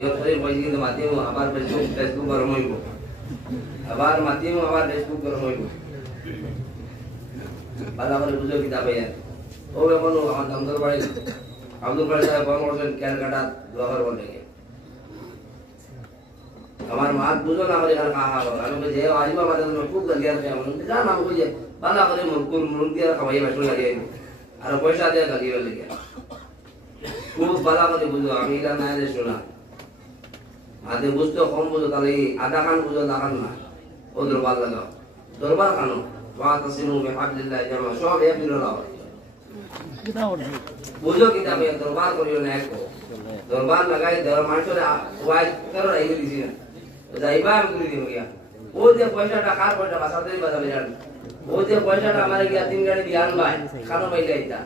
আবার ফেসবুক গরম হইব, আবার মাতিম, আবার ফেসবুক গরম হইব। ভালো করে বুঝো কিতাব ও এখন আমার দামদর বাড়ি আব্দুল কাদের সাহেব ফোন করছেন ক্যালকাটা দোয়ার বলে আমার মাত বুঝো না, আমার এখানে কাহা আমি যে আসবা আমাদের খুব লাগিয়ে আছে এমন জান আমি বুঝে ভালো করে মুরগ দিয়ে খাওয়াই বাসন লাগিয়ে আর পয়সা দিয়ে লাগিয়ে লেগে খুব ভালো করে বুঝো। আমি এটা না শোনা আদে বুঝতো কম বুঝো, তাহলে আধা খান বুঝো দেখান না, ও দরবার লাগাও, দরবার খানো সব বুঝো কিতাব দরবার করিও না, এক দরবার লাগাই মানুষের রেখে দিছি না যাইবা আমি করে দিব গিয়া। ও যে পয়সাটা কার পয়সা বাসাতে বাজাবে জান, ও যে পয়সাটা আমার গিয়া 3 গাড়ি দিয়ে আনবাই খানো পাইলে এটা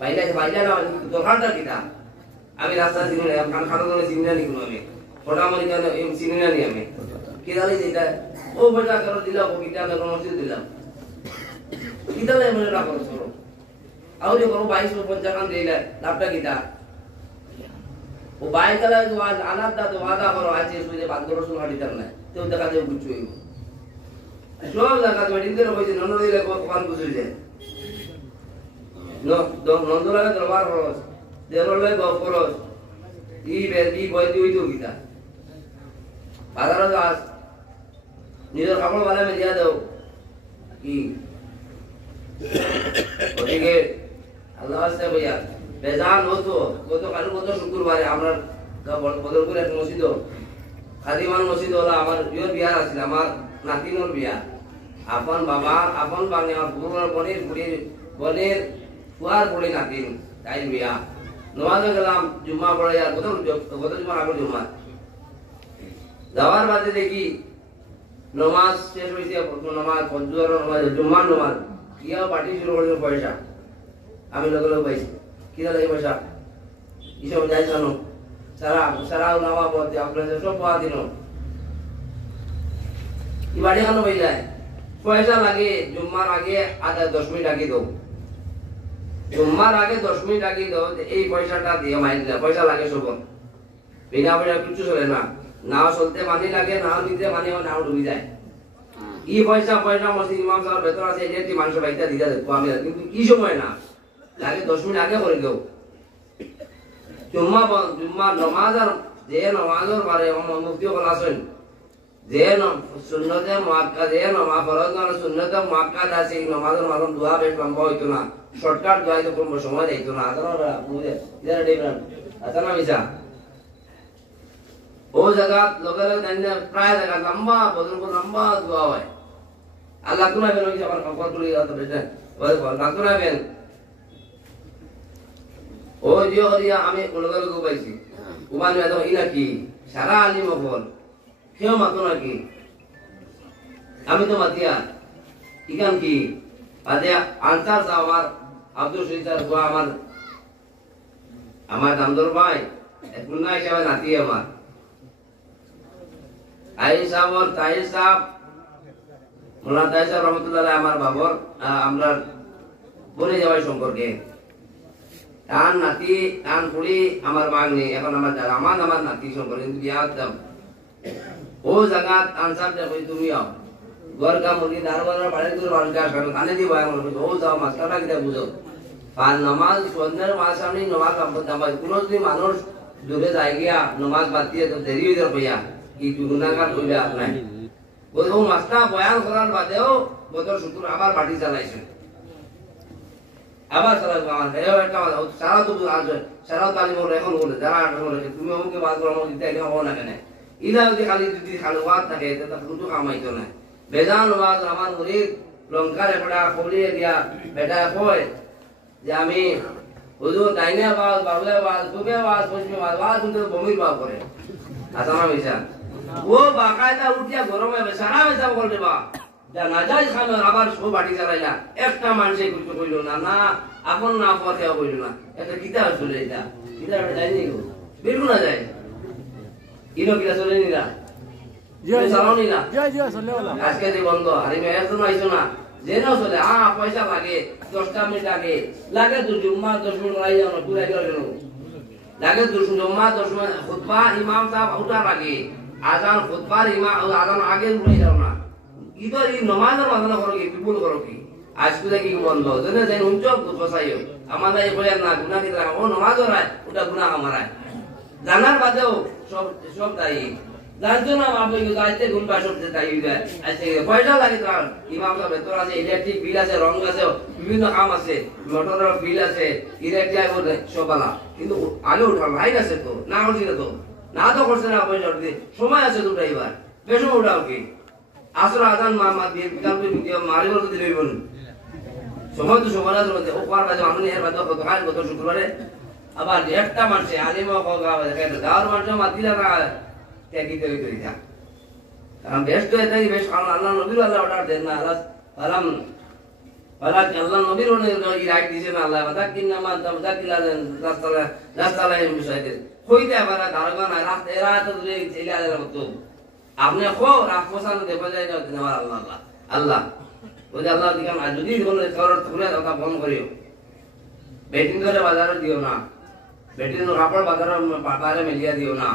পাইলে না দোকানটা কিতা আমি রাস্তা চিনি না, খান খানো ধরে চিনি না নিকুন আমি ফটা মারি কেন চিনি না নি আমি কি জানি যেটা ও পয়সা কেন দিলাম ও কিতা কেন মসজিদ দিলাম কিতা লাই মনে রাখো সরো আউ যে করো 2250 টাকা দিলে লাভটা কিতা ও বাই কালা তো আজ আনাদা তো ওয়াদা করো আছে সুজে বাদ করো শুন হাড়ি তার না তো দেখা দেব কিছু হইব সব জায়গা তো দিন ধরে কইছে নন দিলে কোন কিছু যায় নন্দলাগে দরবার খরচ দেরলে গপ খরচ ই বেদি বইতে হইতো কিতা বাজারে আজ নিজের কাপড় বালা মে দিয়া দাও কি ওদিকে আল্লাহ আছে ভাইয়া বেজান হতো গতকাল গত শুক্রবারে আমরা বদরপুর এক মসজিদ খাদিমান মসজিদ হলো আমার বিয়া আছিল, আমার নাতিনোর বিয়া, আপন বাবা আপন বাঙে আমার পুরোর বনের ফুয়ার পড়ে নাতিন তাই বিয়া নমাজে গেলাম জুম্মা পড়ে আর গত জুম্মার আগের জুম্মা যাওয়ার বাদে দেখি নমাজ শেষ হয়েছে, নমাজ ফজর নমাজ জুম্মার নমাজ ইয়া পার্টি শুরু করলো পয়সা আমি লগে লগে পাইছি কি লাগে পয়সা এসব যাই জানো সারা সারা নামা পড়তে আপনাদের সব পাওয়া দিন ই বাড়ি খানো পাই যায় পয়সা লাগে জুম্মার আগে আধা 10 মিনিট আগে দাও, জুম্মার আগে 10 মিনিট আগে দাও, এই পয়সাটা দিয়ে মাইল না পয়সা লাগে সব বিনা পয়সা কিছু চলে না, নাও চলতে পানি লাগে নাও নিতে পানি নাও ডুবি যায় ই পয়সা মসজিদ ইমাম সাহেব ভেতর আছে এটি মানুষ বাইতা দিতে আমি কিন্তু কি সময় না লাগে 10 মিনিট আগে করে দেও জুম্মা নমাজ আর যে নমাজের বারে মুফতি বলা আছেন যে সুন্নতে মুআক্কাদ যে নমাজ ফরজ আর সুন্নতে মুআক্কাদ আছে এই নমাজের মালম দোয়া বেশ লম্বা হইতো না, শর্টকাট দোয়া তো কোনো সময় যাইতো না, আদারা বুঝে যারা ডিফারেন্ট আসানা মিছা ও জায়গা লগে লগে প্রায় জায়গা লম্বা বদরপুর লম্বা দোয়া হয় আল্লাহ তুমি বেন হইছে আমার কপাল তুলি তো বেটা ওই লাগতো না বেন ও জিও করিয়া আমি লগে লগে পাইছি উমান মেদো ইনা কি সারা আলী মফল কেউ মাতো নাকি আমি তো মাতিয়া ইকান কি আদে আনসার সাহেব আমার আব্দুল শহীদ স্যার গোয়া আমার দামদর ভাই খুলনা হিসাবে নাতি আমার আই সাহেব আর তাহির সাহেব মোল্লা তাহির সাহেব রহমতুল্লাহ আমার বাবর আমরা বলে যাওয়ার সম্পর্কে টান নাতি টান পুরি আমার বাগনি এখন আমার নাতি সম্পর্কে বিয়া দাম ও জায়গা আনসার দেখো তুমি আও ঘর কা মুরগি দারবার বাড়ি দূর মানুষ আসবে কানে দিব ও যাও মাস্টারটা কিটা বুঝো আর নামাজ সন্ধ্যার মাস সামনে নামাজ নামাজ কোনো যদি মানুষ দূরে যায় গিয়া নামাজ বাদ দিয়ে তো দেরি হয়ে যাবে ভাইয়া কি গুনাহগার কইবে আপনার ও মাস্টার বয়ান করার বাদেও বদর শুক্র আবার বাড়ি চালাইছে আবার চালাবো আমার একটা সারা তো সারা তালিম এখন বলে যারা তুমি আমাকে বাদ করো আমাকে দিতে হবো না কেন ইদা যদি খালি যদি খালুয়াত থাকে তাহলে দুটো কামাইতো না বেজান ওয়াজ আমার মুরিদ লঙ্কার একটা খবরিয়ে দিয়া বেটা কয় যে আমি হুজুর ডাইনে আওয়াজ বাবুলে আওয়াজ পূবে আওয়াজ পশ্চিমে আওয়াজ শুনতে বমির ভাব করে আসামা মিশা ও বাকায়দা উঠিয়া গরমে সারা মেশা বলতে বা যা নাজাইজ খামে আবার সব বাড়ি চালাইলা একটা মানুষে কিছু কইল না না আপন না পথে কইল না এটা কিতা চলে এটা কিতা যায়নি গো বেরু না যায় ইনো কিটা চলে নিলা চালাওনি না আজকে যে বন্ধ আরে মেয়ের জন্য আইসো না যেন চলে পয়সা লাগে 10টা মিনিট লাগে তো জুম্মা 10 মিনিট লাই যাও না পুরা গেল লাগে জম্মা 10 মিনিট খুতবা ইমাম সাহেব উঠার আগে আজান খুতবার ইমাম আজান আগে উঠে যাও না ইদর এই নমাজের মাঝখানে করো কি বিপুল করো কি আজকে কি বন্ধ জেনে যেন উঞ্চক বসাইও আমাদের এই বয়ান না গুনাহ কি ও নমাজ রায় ওটা গুনাহ আমারায় জানার বাদেও সব সব দায়ী জানতো না বাবা এই দায়িত্বে গুণ পাশব যে দায়ী যায় আজকে পয়সা লাগে তার ইমাম সাহেব তোর আছে ইলেকট্রিক বিল আছে রং আছে বিভিন্ন কাম আছে মোটরের বিল আছে ইলেকট্রিক বলে সব আলা কিন্তু আগে উঠাল লাইন আছে তো না করছি না তো না তো করছে না পয়সা উঠতে সময় আছে দুটো এবার বেশ উঠাও কি আসলে আদান মা দিয়ে বিকাল মারি বলতে দিলে সময় তো সময় আছে ও পার বাজে আমি এর বাজে কত কাজ কত শুক্রবারে আবার একটা মানুষে আলিম গাঁর মানুষের মাতিলা না ত্যাগিতে হইতে যা কারণ বেশ তো এটাই বেশ কারণ আল্লাহ নবীর আল্লাহ অর্ডার দেন না আল্লাহ আলাম আল্লাহ নবীর এই রাইট দিছে না আল্লাহ বাদা কিনা মা দাবদা কিলা দেন রাস্তালা এই বিষয়তে কইতে আবার দারোগা না রাত এরা তো দূরে ছেলে আলাদা মতো আপনি খো রাত পোষানো দেখা যায় না আল্লাহ আল্লাহ ওই আল্লাহ দিকাম আর যদি কোনো কারোর তুলে কথা বন্ধ করিও বেটিং করে বাজারে দিও না বেটিং কাপড় বাজারে পাতারে মেলিয়া দিও না